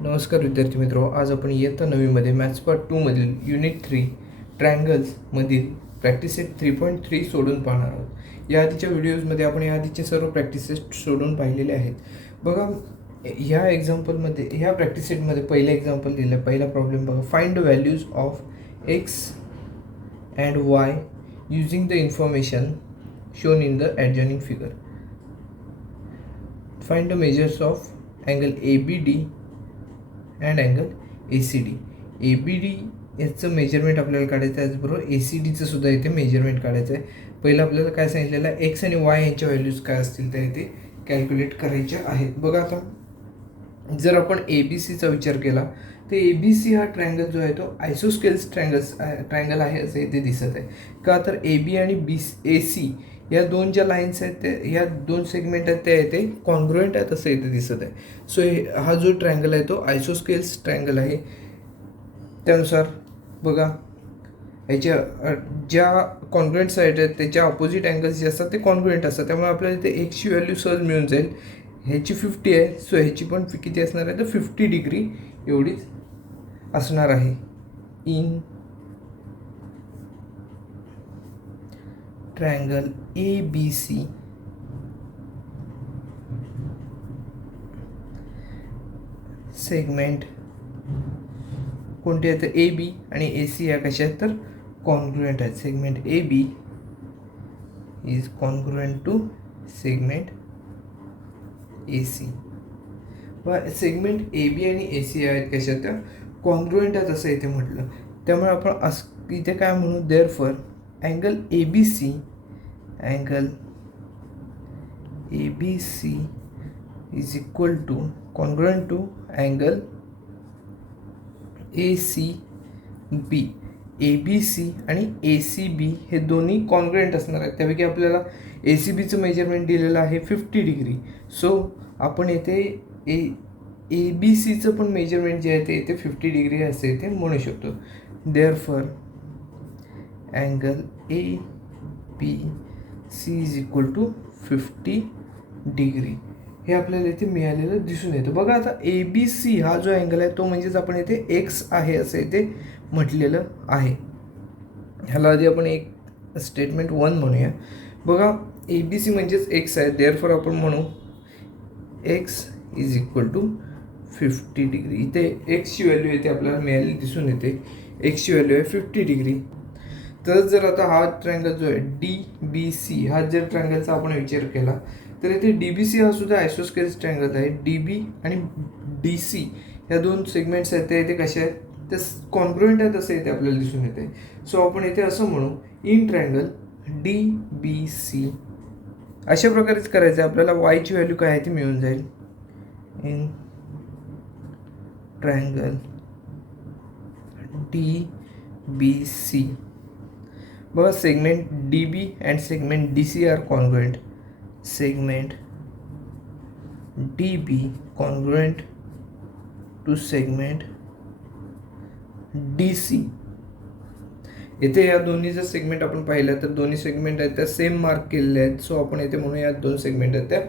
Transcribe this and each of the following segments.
नमस्कार विद्यार्थी मित्रो, आज आपण इयत्ता 9वीमध्ये मॅथ्स पार्ट 2 मधील युनिट 3 ट्रायंगल्समधील प्रॅक्टिस सेट 3.3 सोडून पाहणार आहोत. या आधीच्या व्हिडिओजमध्ये आपण या आधीचे सर्व प्रॅक्टिस सेट सोडून पाहिलेले आहेत. बघा, ह्या एक्झाम्पलमध्ये ह्या प्रॅक्टिस सेटमध्ये पहिलं एक्झाम्पल दिलं आहे. पहिला प्रॉब्लेम बघा, find the values of X and Y using the information shown in the adjoining figure. Find the measures of angle ABD and angle ACD. ABD याचं मेजरमेंट आपल्याला काढायचं आहे, त्याचबरोबर ACDचं सुद्धा इथे मेजरमेंट काढायचं आहे. पहिलं आपल्याला काय सांगितलेलं आहे, एक्स आणि वाय यांच्या व्हॅल्यूज काय असतील तर इथे कॅल्क्युलेट करायच्या आहेत. बघा, आता जर आपण ABCचा विचार केला तर ABC हा ट्रायंगल जो आहे तो आयसोस्केल्स ट्रायंगल आहे असं इथे दिसत आहे. का तर AB आणि AC या दोन ज्या लाईन्स आहेत ते ह्या दोन सेगमेंट आहेत त्या इथे कॉन्ग्रुएंट आहेत असं इथे दिसत आहे. सो हा जो ट्रायंगल आहे तो आयसोस्केल्स ट्रायंगल आहे. त्यानुसार बघा, ह्याच्या ज्या कॉन्ग्रुएंट साईड आहेत त्याच्या अपोजिट अँगल्स जे असतात ते कॉन्ग्रुएंट असतात. त्यामुळे आपल्याला इथे एक्सची व्हॅल्यू सहज मिळून जाईल. ह्याची 50 आहे, सो ह्याची पण किती असणार आहे तर 50 डिग्री एवढीच असणार आहे. इन ट्रायंगल ABC सेगमेंट कोणते आहेत तर AB आणि AC या कशा आहेत तर कॉन्ग्रुएंट आहेत. Segment AB is congruent to segment AC. व सेगमेंट AB आणि AC आहेत कशा आहेत त्या कॉन्ग्रुएंट आहेत असं इथे म्हटलं. त्यामुळे आपण इथे काय म्हणू, therefore angle ABC is equal to congruent to angle ACB. ABC आणि ACB हे दोन्ही कॉन्ग्रुएंट असणार आहेत. त्यापैकी आपल्याला ACBचं मेजरमेंट दिलेलं आहे 50 डिग्री. सो आपण येथे ABCचं पण मेजरमेंट जे आहे ते इथे 50 डिग्री असे इथे म्हणू शकतो. Therefore angle ABC is equal to 50 degree हे आपल्याला इथे मिळालेलं दिसून येतं. बघा, आता ABC हा जो अँगल आहे तो म्हणजेच आपण इथे एक्स आहे असं इथे म्हटलेलं आहे. ह्याला आधी आपण एक स्टेटमेंट 1 म्हणूया. बघा, ABC म्हणजेच एक्स आहे, देअरफॉर आपण म्हणू X is equal to 50 degree. इथे एक्सची व्हॅल्यू इथे आपल्याला मिळालेली दिसून येते. एक्सची व्हॅल्यू आहे 50 डिग्री. तर जर आता हा ट्रायंगल जो आहे DBC हा जर ट्रायंगलचा आपण विचार केला तर इथे DBC हा सुद्धा आयसोस्केल्स ट्रायंगल आहे. DB आणि DC ह्या दोन सेगमेंट्स आहेत ते इथे कशा आहेत ते कॉन्ग्रुएंट आहेत असं इथे आपल्याला दिसून येते. सो आपण इथे असं म्हणू, इन ट्रायंगल DBC अशा प्रकारेच करायचं आहे. आपल्याला वायची व्हॅल्यू काय आहे ती मिळून जाईल. इन ट्रायंगल DBC बघा, segment DB and segment DC are congruent. Segment DB congruent to segment DC. इथे या दोन्ही जर सेगमेंट आपण पाहिलं तर दोन्ही सेगमेंट आहेत त्या सेम मार्क केलेले आहेत. सो आपण इथे म्हणून या दोन सेगमेंट आहेत त्या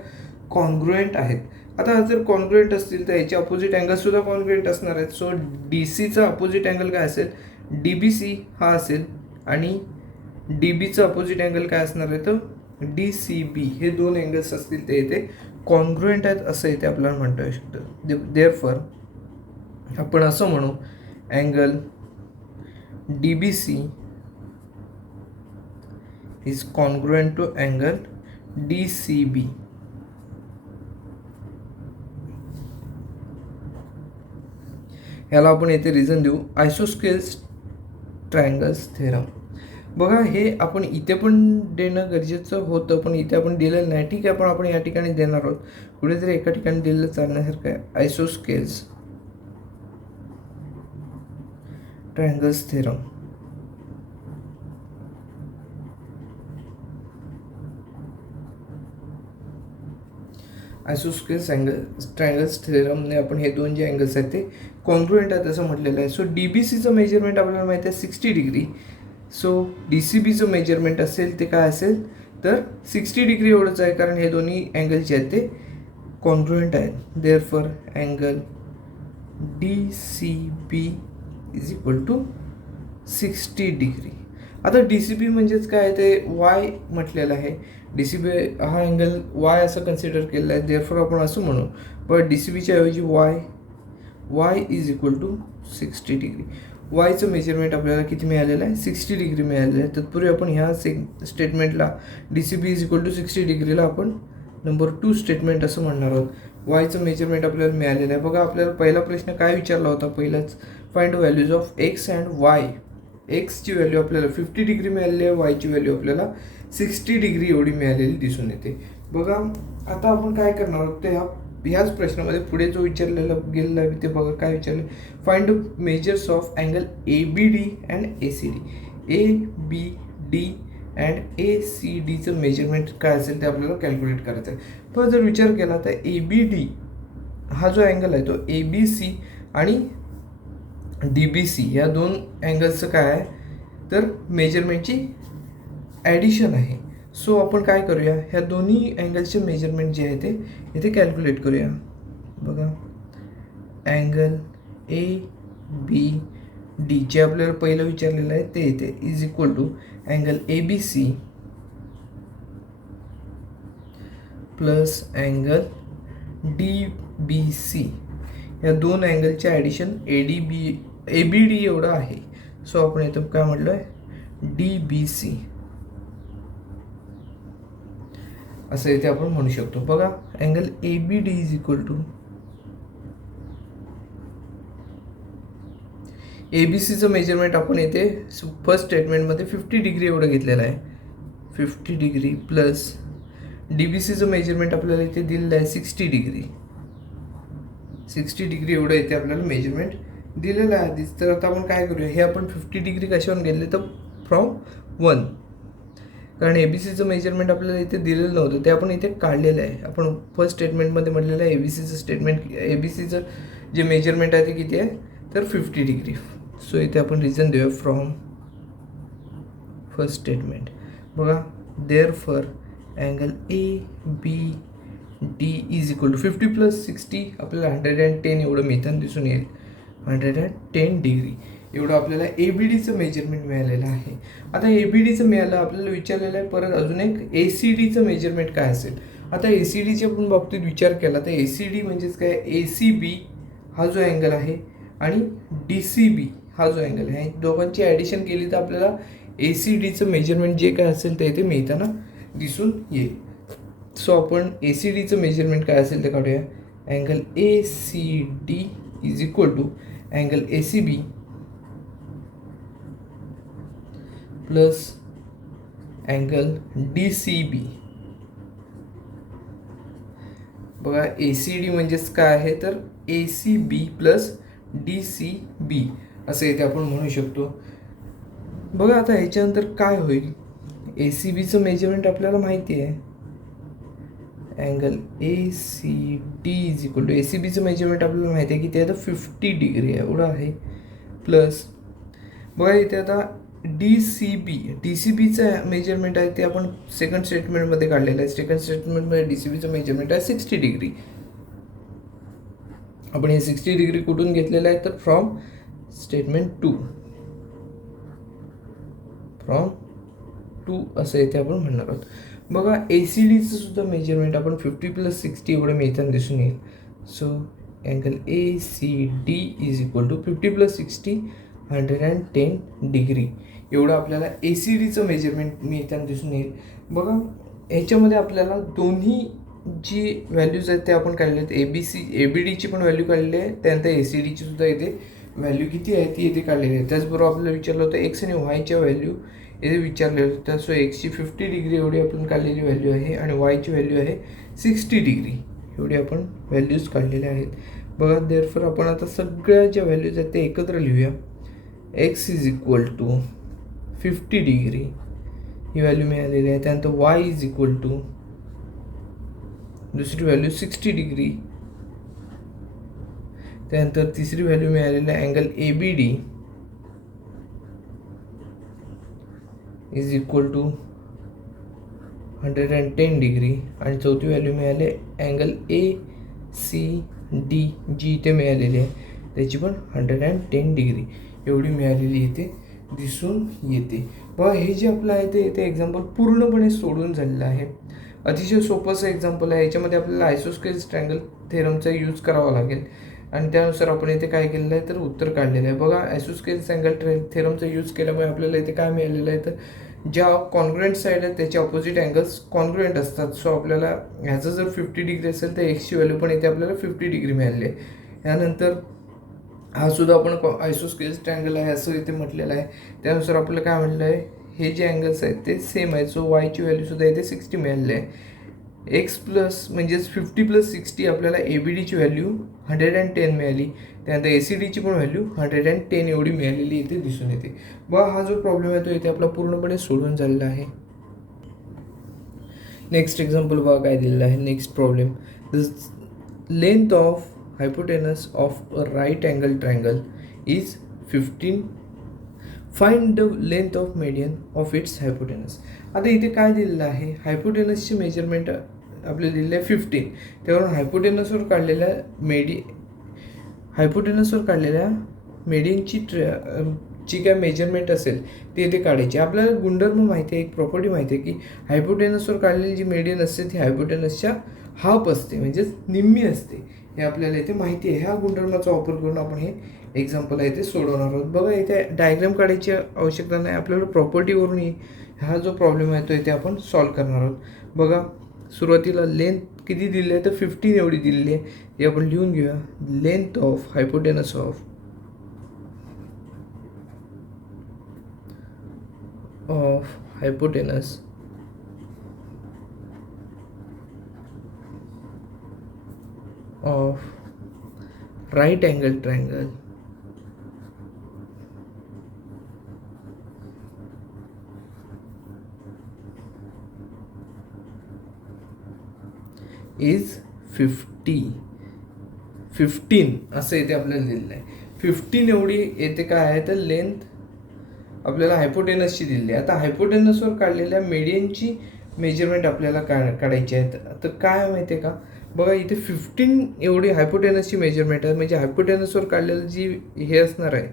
कॉन्ग्रुएंट आहेत. आता जर कॉन्ग्रुएंट असतील तर याचे अपोजिट अँगल सुद्धा कॉन्ग्रुएंट असणार आहेत. सो DCचा अपोजिट अँगल काय असेल, DBC हा असेल आणि DBचा अपोजिट अँगल काय असणार आहे तर DCB. हे दोन अँगल्स असतील ते इथे कॉन्ग्रुएंट आहेत असं इथे आपल्याला म्हणता येऊ शकतं. देअरफॉर आपण असं म्हणू, angle DBC is congruent to angle DCB. ह्याला आपण इथे रिझन देऊ आयसोस्केल्स ट्रायंगल्स थेरम. बघा, हे आपण इथे पण देणं गरजेचं होतं पण इथे आपण दिलेलं नाही. ठीक आहे, पण आपण या ठिकाणी देणार आहोत. कुठेतरी एका ठिकाणी दिलेलं चालण्यासारखं आहे. Isosceles triangles theorem. Isosceles triangles थेरमने आपण हे दोन जे अँगल्स आहेत ते कॉन्ग्रुएंट आहेत असं म्हटलेलं आहे. सो DBCचं मेजरमेंट आपल्याला माहिती आहे 60 डिग्री. सो DCBचं मेजरमेंट असेल ते काय असेल तर 60 डिग्री एवढंच आहे, कारण हे दोन्ही अँगल जे आहेत ते कॉन्ग्रुएंट आहेत. Therefore angle DCB is equal to 60 degree. आता DCB म्हणजेच काय, ते वाय म्हटलेलं आहे. DCB हा अँगल वाय असं कन्सिडर केलेला आहे, देअरफॉर आपण असं म्हणू. पण DCBच्या ऐवजी Y is equal to 60 degree. वायचं मेजरमेंट आपल्याला किती मिळालेलं आहे, 60 डिग्री मिळालेलं आहे. तत्पूर्वी आपण ह्या स्टेटमेंटला DCB इज इक्वल टू 60 डिग्रीला आपण नंबर 2 स्टेटमेंट असं म्हणणार आहोत. वायचं मेजरमेंट आपल्याला मिळालेलं आहे. बघा, आपल्याला पहिला प्रश्न काय विचारला होता, पहिलाच find values of X and Y. एक्सची व्हॅल्यू आपल्याला 50 डिग्री मिळालेली आहे, वायची व्हॅल्यू आपल्याला 60 डिग्री एवढी मिळालेली दिसून येते. बघा, आता आपण काय करणार आहोत ते ह्याच प्रश्नामध्ये पुढे जो विचारलेला गेलेला आहे ते बघा काय विचारलं. Find measures of angle ABD and ACD. ABD and ACDचं मेजरमेंट काय असेल ते आपल्याला कॅल्क्युलेट करायचं आहे. पण जर विचार केला तर ABD हा जो अँगल आहे तो ABC आणि DBC या दोन अँगल्सचं काय आहे तर मेजरमेंटची ॲडिशन आहे. सो आपण काय करूया, ह्या दोन्ही अँगलचे मेजरमेंट जे आहे ते इथे कॅल्क्युलेट करूया. बघा, अँगल ABD जे आपल्याला पहिलं विचारलेलं आहे ते इथे is equal to angle ABC plus angle DBC. या दोन अँगलचे ॲडिशन ABD एवढं आहे. सो आपण इथं काय म्हटलं आहे, DBC असं इथे आपण म्हणू शकतो. बघा, angle ABD is equal to ABCचं मेजरमेंट आपण इथे फर्स्ट स्टेटमेंटमध्ये 50 डिग्री एवढं घेतलेलं आहे, 50 डिग्री प्लस DBCचं मेजरमेंट आपल्याला इथे दिलेलं आहे 60 डिग्री. 60 डिग्री एवढं इथे आपल्याला मेजरमेंट दिलेलं आहे आधीच. तर आता आपण काय करूया, हे आपण 50 डिग्री कशावरून घेतले तर फ्रॉम 1, कारण ABCचं मेजरमेंट आपल्याला इथे दिलेलं नव्हतं ते आपण इथे काढलेलं आहे. आपण फर्स्ट स्टेटमेंटमध्ये म्हटलेलं आहे ABCचं जे मेजरमेंट आहे ते किती आहे तर 50 डिग्री. सो इथे आपण रिझन देऊया फ्रॉम फर्स्ट स्टेटमेंट. बघा, therefore angle ABD is equal to 50 plus 60 आपल्याला 110 एवढं मिळताना दिसून येईल. 110 डिग्री एवढं आपल्याला ABDचं मेजरमेंट मिळालेलं आहे. आता ABDचं मिळालं, आपल्याला विचारलेलं आहे परत अजून एक ACDचं मेजरमेंट काय असेल. आता ACDच्या आपण बाबतीत विचार केला तर ACD म्हणजेच काय, ACB हा जो अँगल आहे आणि DCB हा जो अँगल आहे, दोघांची ॲडिशन केली तर आपल्याला ACDचं मेजरमेंट जे काय असेल ते इथे मिळताना दिसून येईल. सो आपण ACDचं मेजरमेंट काय असेल ते काढूया. Angle ACD is equal to angle ACB plus angle DCB. बघा, ACD म्हणजेच काय आहे तर ACB प्लस DCB असं इथे आपण म्हणू शकतो. बघा, आता ह्याच्यानंतर काय होईल, ACBचं मेजरमेंट आपल्याला माहिती आहे, angle ACD is equal to ACBचं मेजरमेंट आपल्याला माहिती आहे की ते आता 50 डिग्री एवढं आहे. प्लस बघा इथे आता DCBचं मेजरमेंट आहे ते आपण सेकंड स्टेटमेंटमध्ये काढलेलं आहे. सेकंड स्टेटमेंटमध्ये DCBचं मेजरमेंट आहे 60 डिग्री. आपण हे 60 डिग्री कुठून घेतलेलं आहे तर फ्रॉम स्टेटमेंट 2 असं इथे आपण म्हणणार आहोत. बघा, ACDचं सुद्धा मेजरमेंट आपण 50 प्लस 60 एवढं मिळताना दिसून येईल. So angle ACD is equal to 50 plus 60 110 degree एवढं आपल्याला ACDचं मेजरमेंट मिळताना दिसून येईल. बघा, ह्याच्यामध्ये आपल्याला दोन्ही जी व्हॅल्यूज आहेत ते आपण काढले आहेत. ABDची पण व्हॅल्यू काढलेली आहे, त्यानंतर ACDची सुद्धा इथे व्हॅल्यू किती आहे ती इथे काढलेली आहे. त्याचबरोबर आपल्याला विचारलं होतं एक्स आणि वायच्या व्हॅल्यू इथे विचारले होतं. सो एक्सची 50 डिग्री एवढी आपण काढलेली व्हॅल्यू आहे आणि वायची व्हॅल्यू आहे 60 डिग्री एवढी आपण व्हॅल्यूज काढलेल्या आहेत. बघा, देअरफॉर आपण आता सगळ्या ज्या व्हॅल्यूज आहेत ते एकत्र लिहूया. X is equal to 50 degree ही व्हॅल्यू मिळालेली आहे. त्यानंतर वाय इज इक्वल टू दुसरी व्हॅल्यू 60 डिग्री. त्यानंतर तिसरी व्हॅल्यू मिळालेली आहे angle ABD is equal to 110 degree आणि चौथी व्हॅल्यू मिळाली अँगल ACD जी इथे मिळालेली आहे त्याची पण 110 डिग्री एवढी मिळालेली इथे दिसून येते. बघा हे जे आपलं आहे ते इथे एक्झाम्पल पूर्णपणे सोडून झालेलं आहे. अतिशय सोपंसं एक्झाम्पल आहे. याच्यामध्ये आपल्याला आयसोस्केल्स ट्रायंगल थेरमचा यूज करावा लागेल आणि त्यानुसार आपण इथे काय केलेलं आहे तर उत्तर काढलेलं आहे. बघा आयसोस्केल्स अँगल थेरमचा यूज केल्यामुळे आपल्याला इथे काय मिळालेलं आहे तर ज्या कॉन्ग्रुएंट साईड आहेत त्याचे ऑपोजिट अँगल्स कॉन्ग्रुएंट असतात. सो आपल्याला ह्याचं जर 50 डिग्री असेल तर एक्सची व्हॅल्यू पण इथे आपल्याला 50 डिग्री मिळाली आहे. यानंतर हा सुद्धा आपण आयसोस्केल्स ट्रायंगल आहे असं इथे म्हटलेलं आहे. त्यानुसार आपल्याला काय म्हटलं आहे हे जे अँगल्स आहेत ते सेम आहेत. सो वायची व्हॅल्यूसुद्धा इथे 60 मिळालेली आहे. एक्स प्लस म्हणजेच 50 + 60 आपल्याला ABDची व्हॅल्यू 110 मिळाली. त्यानंतर ACDची पण व्हॅल्यू 110 एवढी मिळालेली इथे दिसून येते. बघा हा जो प्रॉब्लेम आहे तो इथे आपला पूर्णपणे सोडून झालेला आहे. नेक्स्ट एक्झाम्पल बघा काय दिलेलं आहे. Next problem, the length of hypotenuse of a right angle triangle is 15. Find the length of median of its hypotenuse. आता इथे काय दिलेलं आहे हायपोटेनसची मेजरमेंट आपल्याला दिलेलं आहे 15. त्यावरून हायपोटेनसवर काढलेल्या मेडियनची जी काय मेजरमेंट असेल ती इथे काढायची. आपल्याला गुणधर्म माहिती आहे, एक प्रॉपर्टी माहिती आहे की हायपोटेनसवर काढलेली जी मेडियन असते ती हायपोटेनसच्या हाफ असते म्हणजेच निम्मी असते. हे आपल्याला इथे माहिती आहे. ह्या गुणधर्माचा वापर करून आपण हे एक्झाम्पल आहे ते सोडवणार आहोत. बघा इथे डायग्राम काढायची आवश्यकता नाही, आपल्याला प्रॉपर्टीवरून हा जो प्रॉब्लेम आहे तो इथे आपण सॉल्व करणार आहोत. बघा सुरुवातीला लेंथ किती दिली आहे तर 15 एवढी दिलेली आहे. हे आपण लिहून घेऊया. Length of hypotenuse of hypotenuse of right angle triangle is 15 असं इथे आपल्याला दिलेलं आहे. 15 एवढी येते काय आहे तर लेंथ आपल्याला हायपोटेनसची दिलेली आहे. आता हायपोटेनसवर काढलेल्या मीडियनची मेजरमेंट आपल्याला काढायची आहे. तर काय माहिती आहे का, बघा इथे 15 एवढी हायपोटेनसची मेजरमेंट आहे. म्हणजे हायपोटेनसवर काढलेलं जी हे असणार आहे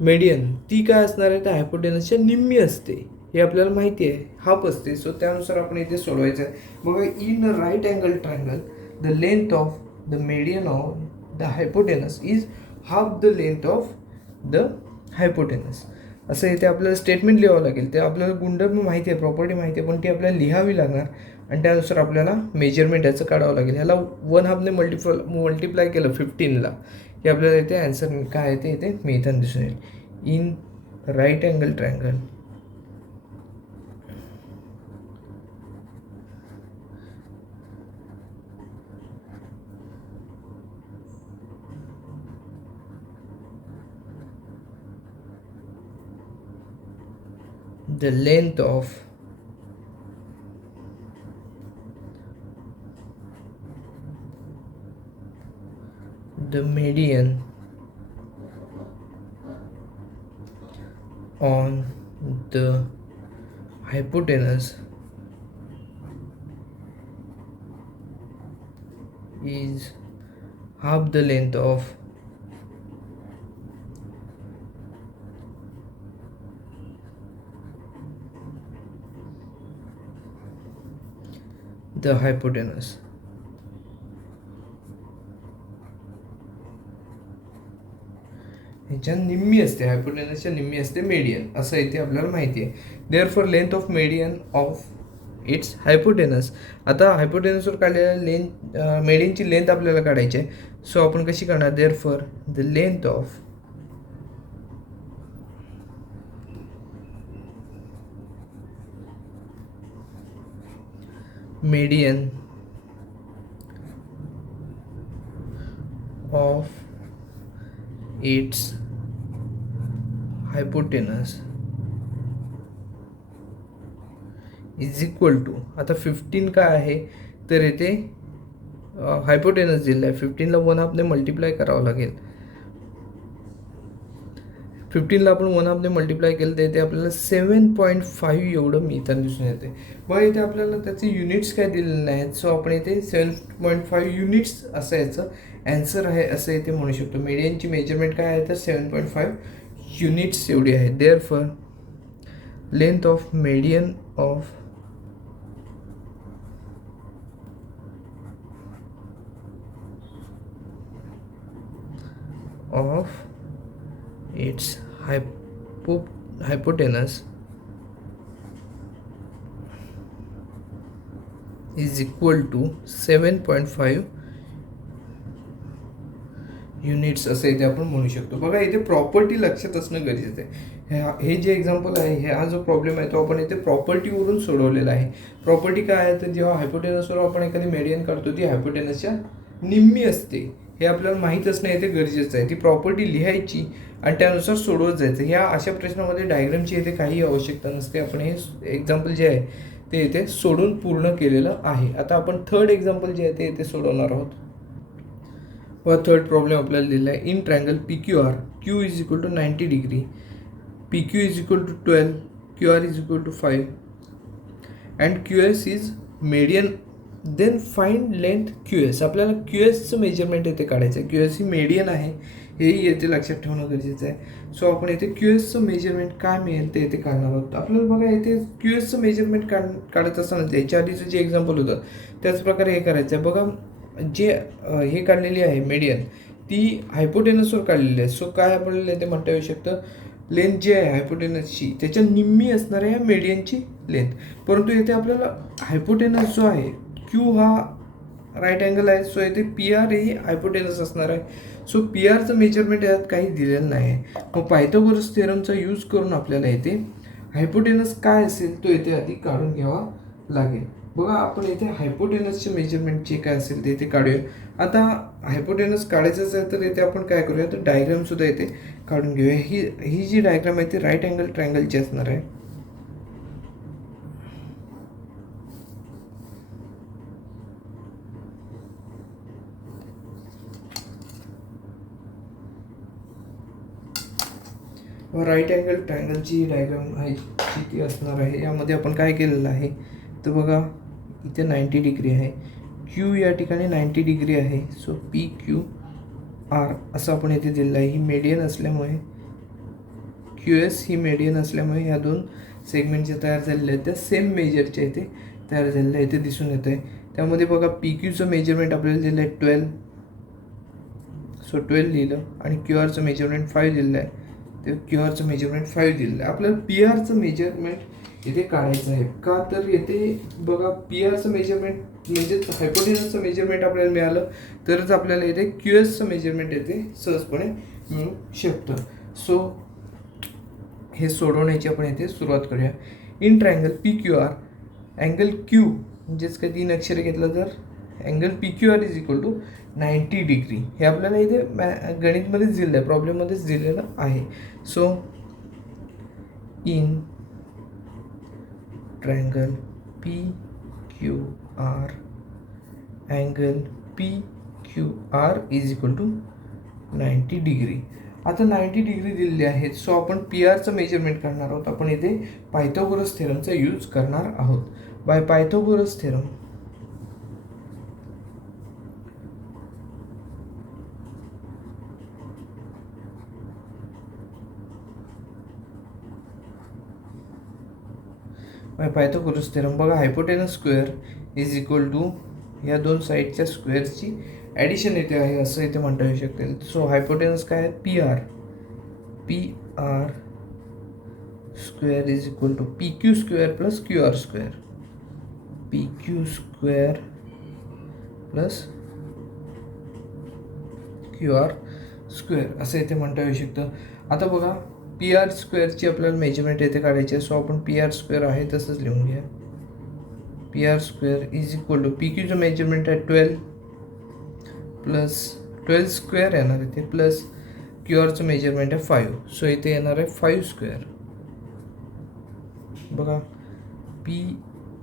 मीडियन ती काय असणार आहे तर हायपोटेनसच्या निम्मी असते. हे आपल्याला माहिती आहे, हाफ असते. सो त्यानुसार आपण इथे सोडवायचं आहे. बघा in a right angle triangle the length of the median of the hypotenuse is half the length of the hypotenuse. असं इथे आपल्याला स्टेटमेंट लिहावं लागेल. ते आपल्याला गुणधर्म माहिती आहे, प्रॉपर्टी माहिती आहे, पण ती आपल्याला लिहावी लागणार आणि त्यानुसार आपल्याला मेजरमेंट याचं काढावं लागेल. ह्याला 1/2ने मल्टिप्लाय केलं 15ला की आपल्याला इथे आन्सर काय आहे ते इथे मिळताना दिसून येईल. In right angle triangle the length of the median on the hypotenuse is half the length of the hypotenuse. ह्याच्या निम्मी असते, हायपोटेनसच्या निम्मी असते मेडियन, असं इथे आपल्याला माहिती आहे. Therefore length of median of its hypotenuse. आता हायपोटेनसवर काढलेल्या मेडियनची लेंथ आपल्याला काढायची आहे. सो आपण कशी काढणार, therefore the length of median of its hypotenuse is equal to, आता 15 काय आहे तर इथे हायपोटेनस दिलं आहे. 15ला 1/2ने मल्टिप्लाय करावं लागेल. 15ला आपण 1 मल्टिप्लाय केलं तर इथे आपल्याला 7.5 एवढं मिळताना दिसून येते. बघा इथे आपल्याला त्याचे युनिट्स काय दिलेले नाहीत, सो आपण इथे 7.5 युनिट्स असं याचं ॲन्सर आहे असं इथे म्हणू शकतो. मीडियनची मेजरमेंट काय आहे तर 7.5 युनिट्स एवढी आहे. Therefore length of median of its hypotenuse is equal to 7.5 units असं इथे आपण म्हणू शकतो. बघा इथे प्रॉपर्टी लक्षात असणं गरजेचं आहे. हे जे एक्झाम्पल आहे, हा जो प्रॉब्लेम आहे तो आपण इथे प्रॉपर्टीवरून सोडवलेला आहे. प्रॉपर्टी काय आहे तर जेव्हा हायपोटेनसवर आपण एखादी मेडियन काढतो ती हायपोटेनसच्या निम्मी असते हे आपल्याला माहीत असणं इथे गरजेचं आहे. ती प्रॉपर्टी लिहायची आणि त्यानुसार सोडवत जायचं. ह्या अशा प्रश्नामध्ये डायग्रामची इथे काही आवश्यकता नसते. आपण हे एक्झाम्पल जे आहे ते इथे सोडून पूर्ण केलेलं आहे. आता आपण थर्ड एक्झाम्पल जे आहे ते इथे सोडवणार आहोत. व थर्ड प्रॉब्लेम आपल्याला दिलेला आहे. In triangle P Q R, Q is equal to 90 degree, P Q is equal to 12, Q R is equal to 5 and Q S is median, then find length Q S. आपल्याला Q एसचं measurement इथे काढायचं आहे. Q S ही median आहे हेही येथे लक्षात ठेवणं गरजेचं आहे. सो आपण इथे क्यू एसचं मेजरमेंट काय मिळेल ते इथे काढणार आहोत. आपल्याला बघा इथे क्यू एसचं मेजरमेंट काढत असताना याच्या आधीचं जे एक्झाम्पल होतं त्याच प्रकारे हे करायचं आहे. बघा जे हे काढलेली आहे मीडियन ती हायपोटेनसवर काढलेली आहे. सो काय आपल्याला इथे म्हणता येऊ शकतं लेंथ जी आहे हायपोटेनसची त्याच्या निम्मी असणार आहे या मीडियनची लेंथ. परंतु इथे आपल्याला हायपोटेनस जो आहे क्यू हा राईट अँगल आहे, सो इथे पी आर ही हायपोटेनस असणार आहे. सो पी आरचं मेजरमेंट यात काही दिलेलं नाही आहे. मग पायथागोरस थेरमचा यूज करून आपल्याला इथे हायपोटेनस काय असेल तो इथे आधी काढून घ्यावा लागेल. बघा आपण इथे हायपोटेनसचे मेजरमेंट जे काय असेल ते इथे काढूया. आता हायपोटेनस काढायचंच आहे तर इथे आपण काय करूया तर डायग्रामसुद्धा इथे काढून घेऊया. ही जी डायग्राम आहे ती राईट अँगल ट्रायंगलची असणार आहे. राईट अँगल ट्रायंगलची डायग्राम आहे जी ती असणार आहे. यामध्ये आपण काय केलेलं आहे तर बघा इथे 90 डिग्री आहे, क्यू या ठिकाणी 90 डिग्री आहे. सो पी क्यू आर असं आपण इथे दिलेलं आहे. ही मीडियन असल्यामुळे क्यू एस ही मीडियन असल्यामुळे ह्या दोन सेगमेंट जे तयार झालेले आहेत त्या सेम मेजरच्या इथे तयार झालेल्या इथे दिसून येत आहे. त्यामध्ये बघा पी क्यूचं मेजरमेंट आपल्याला दिलं आहे 12, सो 12 लिहिलं आणि क्यू आरचं मेजरमेंट 5 दिलेलं आहे. तर क्यू आरचं मेजरमेंट 5 दिलेलं आहे. आपल्याला पी आरचं मेजरमेंट इथे काढायचं आहे. का तर येथे बघा पी आरचं मेजरमेंट म्हणजे हायपोटेनसचं मेजरमेंट आपल्याला मिळालं तरच आपल्याला इथे क्यू एसचं मेजरमेंट येथे सहजपणे मिळू शकतं. सो हे सोडवण्याची आपण इथे सुरुवात करूया. In triangle P Q R angle Q म्हणजेच काय 3 अक्षर घेतलं तर angle P Q R is equal to 90 degree हे आपल्याला इथे गणितमध्येच दिलेलं आहे, प्रॉब्लेममध्येच दिलेलं आहे. So in triangle P Q R angle P Q R is equal to 90 degree. आता 90 डिग्री दिलेली आहेत. सो आपण पी आरचं मेजरमेंट करणार आहोत. आपण इथे पायथागोरस थेरमचा यूज करणार आहोत. By Pythagoras theorem Pythagoras theorem बघा hypotenuse square is equal to या दोन साईडच्या स्क्वेअरची ॲडिशन येते आहे असं इथे म्हणता येऊ शकते. सो हायपोटेनस काय आहे P R square is equal to P Q square plus Q R square, P Q square plus Q R square असं इथे म्हणता येऊ शकतं. आता बघा पी आर स्क्वेअरची आपल्याला मेजरमेंट येथे काढायची आहे. सो आपण पी आर स्क्वेअर आहे तसंच लिहून घ्या. P R square is equal to P क्यूचं मेजरमेंट आहे 12 प्लस 12 स्क्वेअर येणार इथे प्लस क्यू आरचं मेजरमेंट आहे 5. सो इथे येणार आहे 5 स्क्वेअर. बघा P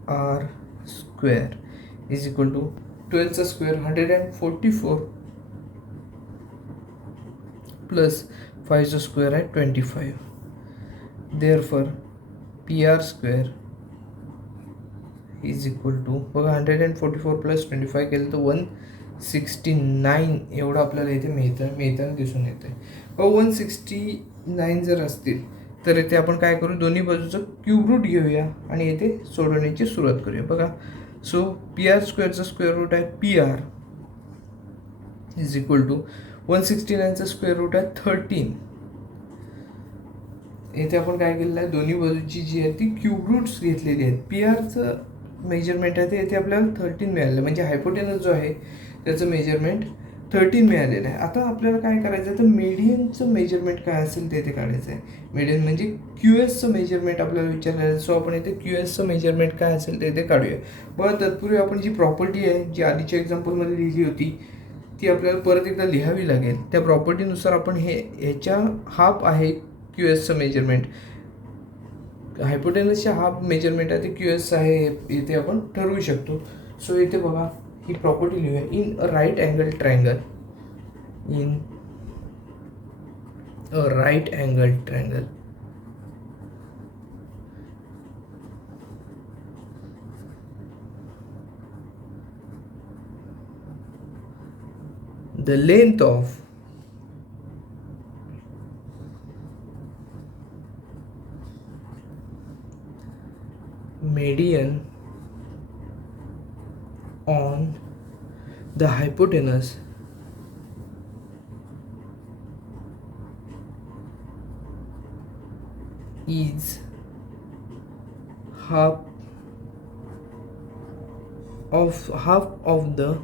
R square is equal to 12चा स्क्वेअर 144 प्लस 5चा स्क्वेअर आहे 25. Therefore PR² is equal to बघा 144 + 25 केलं तर 169 एवढं आपल्याला इथे मिळताना दिसून येतं आहे. 169 जर असतील तर इथे आपण काय करू, दोन्ही बाजूचं क्यूब रूट घेऊया आणि इथे सोडवण्याची सुरुवात करूया. बघा सो PR² स्क्वेअर रूट आहे PR इज इक्वल टू 169चा स्क्वेअर रूट आहे 13. इथे आपण काय केलेलं आहे, दोन्ही बाजूची जी आहे ती क्यूब रूट्स घेतलेली आहेत. PRचं मेजरमेंट आहे ते इथे आपल्याला 13 मिळालं, म्हणजे हायपोटेनस जो आहे त्याचं मेजरमेंट 13 मिळालेलं आहे. आता आपल्याला काय करायचं आहे, तर मीडियनचं मेजरमेंट काय असेल ते इथे काढायचं आहे. मीडियन म्हणजे QSचं मेजरमेंट आपल्याला विचारलेलं आहे. सो आपण इथे QSचं मेजरमेंट काय असेल ते इथे काढूया. बघा तत्पूर्वी आपण जी प्रॉपर्टी आहे जी आधीच्या एक्झाम्पलमध्ये लिहिली होती ती आपल्याला परत एकदा लिहावी लागेल. त्या प्रॉपर्टीनुसार आपण ह्याच्या हाफ आहे QSचं मेजरमेंट, हायपोटेनसच्या हाफ मेजरमेंट आहे ते QS आहे इथे आपण ठरवू शकतो. सो इथे बघा ही प्रॉपर्टी लिहूया. In a right angle triangle, in a right angle triangle the length of median on the hypotenuse is half of the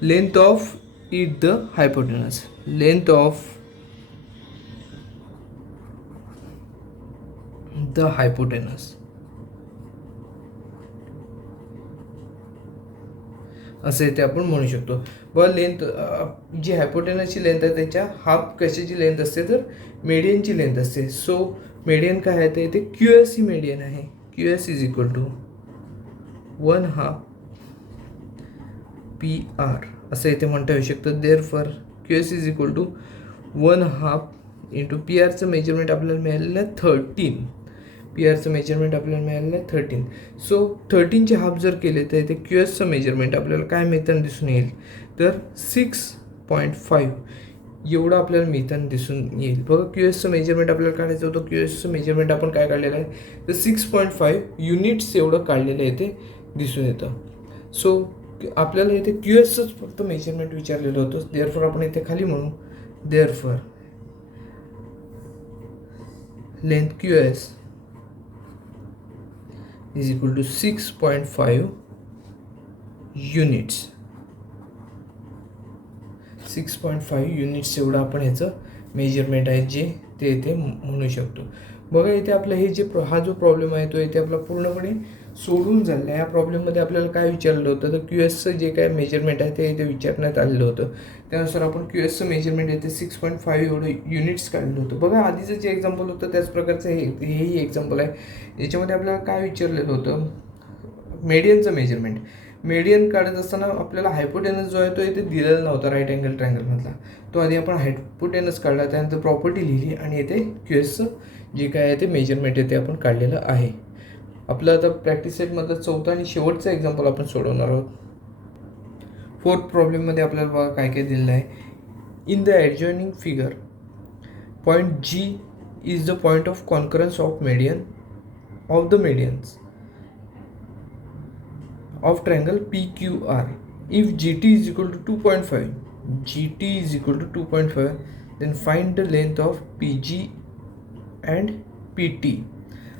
length of the hypotenuse, length of the hypotenuse असं इथे आपण म्हणू शकतो. व लेंथ जी हायपोटेनसची length आहे त्याच्या half कशाची length असते, तर मीडियनची लेंथ असते. सो मीडियन काय आहे ते इथे QS ही मीडियन आहे. QS is equal to 1/2 PR असं इथे म्हणता येऊ शकतं. Therefore QS is equal to 1/2 into PRचं मेजरमेंट आपल्याला मिळालेलं आहे 13. PRचं मेजरमेंट आपल्याला मिळालेलं आहे 13. सो 13चे हाफ जर केले तर इथे QSचं मेजरमेंट आपल्याला काय मिळताना दिसून येईल, तर 6.5 एवढं आपल्याला मिळताना दिसून येईल. बघा QSचं मेजरमेंट आपल्याला काढायचं होतं. QSचं मेजरमेंट आपण काय काढलेलं आहे, तर 6.5 युनिट्स एवढं काढलेलं इथे दिसून येतं. सो आपल्याला इथे QSचंच फक्त मेजरमेंट विचारलेलं होतं. देअरफॉर आपण इथे खाली म्हणू, therefore length QS is equal to 6.5 units. 6.5 units एवढं आपण ह्याचं मेजरमेंट आहे जे ते इथे म्हणू शकतो. बघा इथे आपलं हे जे हा जो प्रॉब्लेम आहे तो इथे आपला पूर्णपणे सोडून झाला. या प्रॉब्लेममध्ये आपल्याला काय विचारलं होतं, तर QSचं जे काय मेजरमेंट आहे ते इथे विचारण्यात आलेलं होतं. त्यानुसार आपण QSचं मेजरमेंट इथे 6.5 एवढं युनिट्स काढलं होतं. बघा आधीचं जे एक्झाम्पल होतं त्याच प्रकारचं हेही एक्झाम्पल आहे. याच्यामध्ये आपल्याला काय विचारलेलं होतं, मीडियनचं मेजरमेंट. मीडियन काढत असताना आपल्याला हायपोटेनस जो आहे तो इथे दिलेला नव्हता राईट अँगल ट्रायंगलमधला. तो आधी आपण हायपोटेनस काढला, त्यानंतर प्रॉपर्टी लिहिली आणि इथे QSचं जे काय आहे ते मेजरमेंट इथे आपण काढलेलं आहे. आपलं आता प्रॅक्टिस सेटमधलं चौथा आणि शेवटचा एक्झाम्पल आपण सोडवणार आहोत. 4th प्रॉब्लेममध्ये आपल्याला बघा काय काय दिलेलं आहे. In the adjoining figure point G is the point of concurrence of median of the medians of triangle PQR. If GT is equal to 2.5, GT is equal to 2.5, then find the length of PG and PT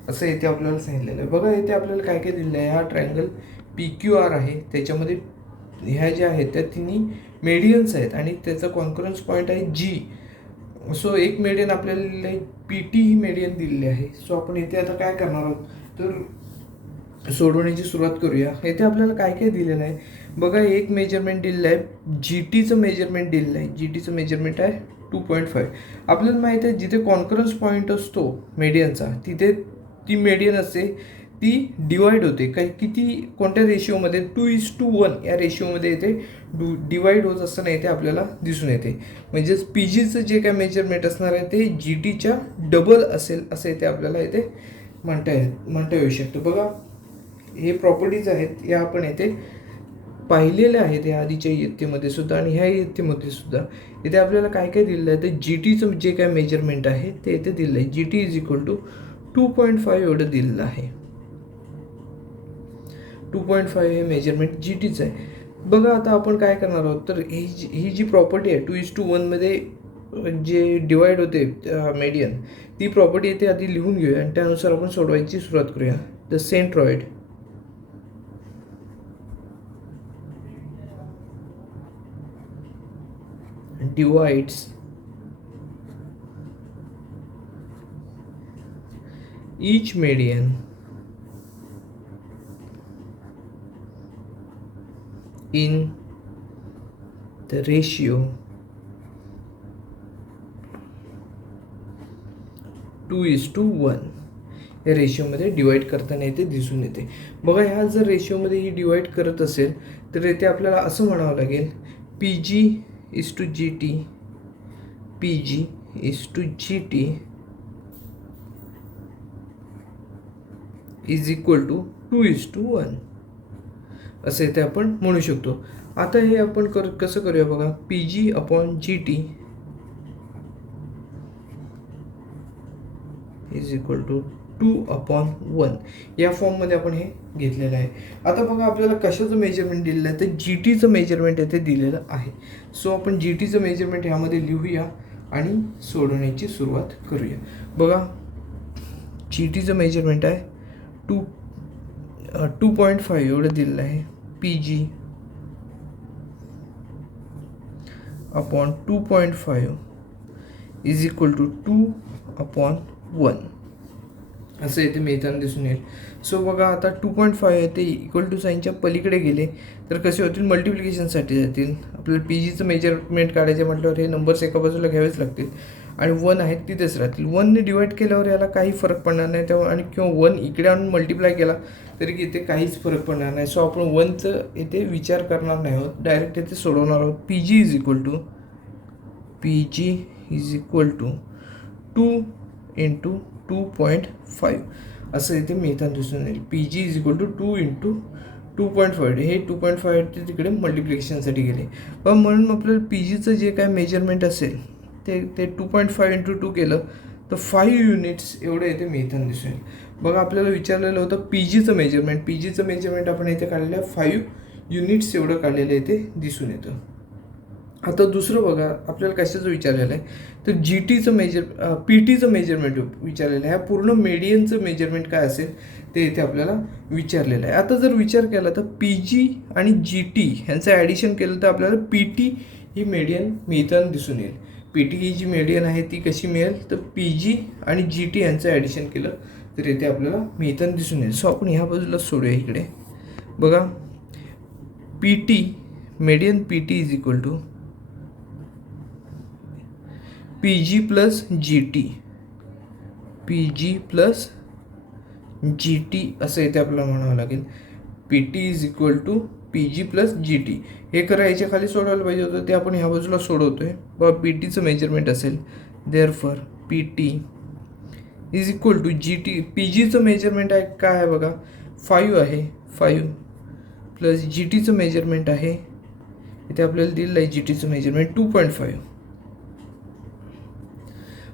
असं इथे आपल्याला सांगितलेलं आहे. बघा इथे आपल्याला काय काय दिलेलं आहे. हा ट्रायंगल PQR आहे, त्याच्यामध्ये ह्या ज्या आहेत त्या तिन्ही मेडियन्स आहेत आणि त्याचा कॉन्करन्स पॉईंट आहे G. सो एक मेडियन आपल्याला दिलेलं आहे, PT ही मेडियन दिलेली आहे. सो आपण इथे आता काय करणार आहोत, तर सोडवण्याची सुरुवात करूया. इथे आपल्याला काय काय दिलेलं आहे बघा. एक मेजरमेंट दिलेलं आहे, GTचं मेजरमेंट दिलेलं आहे. GTचं मेजरमेंट आहे 2.5. आपल्याला माहीत आहे जिथे कॉन्करन्स पॉईंट असतो मेडियनचा तिथे ती मेडियन असते ती डिवाईड होते. काही किती कोणत्या रेशिओमध्ये 2:1 या रेशिओमध्ये इथे डिवाईड होत असताना इथे आपल्याला दिसून येते. म्हणजेच पी जीचं जे काय मेजरमेंट असणार आहे ते जी टीच्या डबल असेल असं इथे आपल्याला इथे म्हणता येऊ शकतं. बघा हे प्रॉपर्टीज आहेत या आपण इथे पाहिलेल्या आहेत या आधीच्या इयत्तेमध्ये सुद्धा आणि ह्या इयत्तेमध्ये सुद्धा. इथे आपल्याला काय काय दिलेलं आहे तर जी टीचं जे काय मेजरमेंट आहे ते इथे दिलेलं आहे. G T is equal to 2.5 एवढं दिलेलं आहे. 2.5 हे मेजरमेंट जी टीचं आहे. बघा आता आपण काय करणार आहोत तर ही जी प्रॉपर्टी आहे 2:1 मध्ये जे डिवाइड होते मेडियन ती प्रॉपर्टी इथे आधी लिहून घेऊया आणि त्यानुसार आपण सोडवायची सुरुवात करूया. The centroid divides each median in the ratio 2:1 या रेशिओमध्ये डिवाइड करताना इथे दिसून येते. बघा ह्या जर रेशिओमध्ये ही डिवाइड करत असेल तर इथे आपल्याला असं म्हणावं लागेल P G is to GT, PG is to GT is equal to 2:1 असं इथे आपण म्हणू शकतो. आता हे आपण कसं करूया बघा PG upon GT is equal to 2/1 या फॉर्ममध्ये आपण हे घेतलेलं आहे. आता बघा आपल्याला कशाचं मेजरमेंट दिलेलं आहे तर जी टीचं मेजरमेंट येथे दिलेलं आहे. सो आपण जी टीचं मेजरमेंट ह्यामध्ये लिहूया आणि सोडवण्याची सुरुवात करूया. बघा जी टीचं मेजरमेंट आहे 2.5 एवढं दिलेलं आहे. P G upon 2.5 is equal to 2/1 असं इथे मिळताना दिसून येईल. सो बघा आता 2.5 आहे ते इक्वल टू साईनच्या पलीकडे गेले तर कसे होतील मल्टिप्लिकेशनसाठी जातील. आपल्याला पी जीचं मेजरमेंट काढायचं म्हटल्यावर हे नंबर्स एका बाजूला घ्यावेच लागतील आणि 1 आहेत तिथेच राहतील. 1ने डिवाईड केल्यावर याला काही फरक पडणार नाही तेव्हा आणि किंवा 1 इकडे आणून मल्टिप्लाय केला तरी इथे काहीच फरक पडणार नाही. सो आपण 1चं इथे विचार करणार नाही आहोत, डायरेक्ट इथे सोडवणार आहोत. P G is equal to 2 × 2.5 असं इथे मिळताना दिसून येईल. P G is equal to 2 × 2.5 हे 2.5 ते तिकडे मल्टिप्लिकेशनसाठी गेले. पण म्हणून आपल्याला पी जीचं जे काय मेजरमेंट असेल ते 2.5 × 2 केलं तर 5 युनिट्स एवढं इथे मिळताना दिसून येईल. बघा आपल्याला विचारलेलं होतं पी जीचं मेजरमेंट आपण इथे काढलेलं आहे 5 युनिट्स एवढं काढलेलं इथे दिसून येतं. आता दुसरं बघा आपल्याला कशाचं विचारलेलं आहे तर जी टीचं पी टीचं मेजरमेंट विचारलेलं आहे. ह्या पूर्ण मेडियनचं मेजरमेंट काय असेल ते इथे आपल्याला विचारलेलं आहे. आता जर विचार केला तर पी जी आणि जी टी ह्यांचं ॲडिशन केलं तर आपल्याला पी टी ही मेडियन मिळताना दिसून येईल. पी टी ही जी मेडियन आहे ती कशी मिळेल तर पी जी आणि जी टी यांचं ॲडिशन केलं तर इथे आपल्याला मिळताना दिसून येईल. सो आपण ह्या बाजूला सोडूया इकडे. बघा P T median P T is equal to P G plus G T असं इथे आपल्याला म्हणावं लागेल. P T is equal to P G plus G T हे करायच्या खाली सोडवायला पाहिजे होतं ते आपण ह्या बाजूला सोडवतोय. बघा पी टीचं मेजरमेंट असेल therefore P T is equal to G T. P जीचं मेजरमेंट आहे काय आहे बघा 5 आहे. 5 प्लस जी टीचं मेजरमेंट आहे इथे आपल्याला दिलेलं आहे जी टीचं measurement 2.5.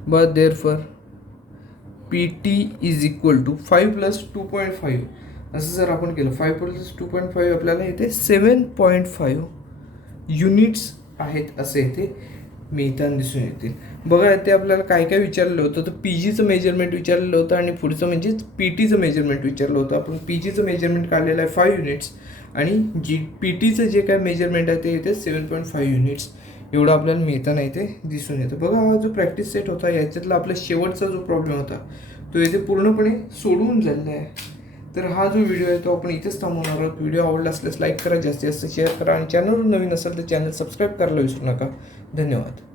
but therefore PT is equal to 5 plus 2.5 असं जर आपण केलं 5 plus 2.5 आपल्याला इथे 7.5 युनिट्स आहेत असे इथे मिळताना दिसून येतील. बघा इथे आपल्याला काय काय विचारलं होतं तर पी जीचं मेजरमेंट विचारलेलं होतं आणि पुढचं म्हणजेच पी टीचं मेजरमेंट विचारलं होतं. आपण पी जीचं मेजरमेंट काढलेलं आहे 5 युनिट्स आणि पी टीचं जे काय मेजरमेंट आहे ते इथे 7.5 युनिट्स एवढं आपल्याला मिळताना इथे दिसून येतं. बघा हा जो प्रॅक्टिस सेट होता याच्यातला आपला शेवटचा जो प्रॉब्लेम होता तो इथे पूर्णपणे सोडवून झालेला आहे. तर हा जो व्हिडिओ आहे तो आपण इथेच थांबवणार आहोत. व्हिडिओ आवडला असल्यास लाईक करा, जास्तीत जास्त शेअर करा आणि चॅनलवर नवीन असेल तर चॅनल सबस्क्राईब करायला विसरू नका. धन्यवाद.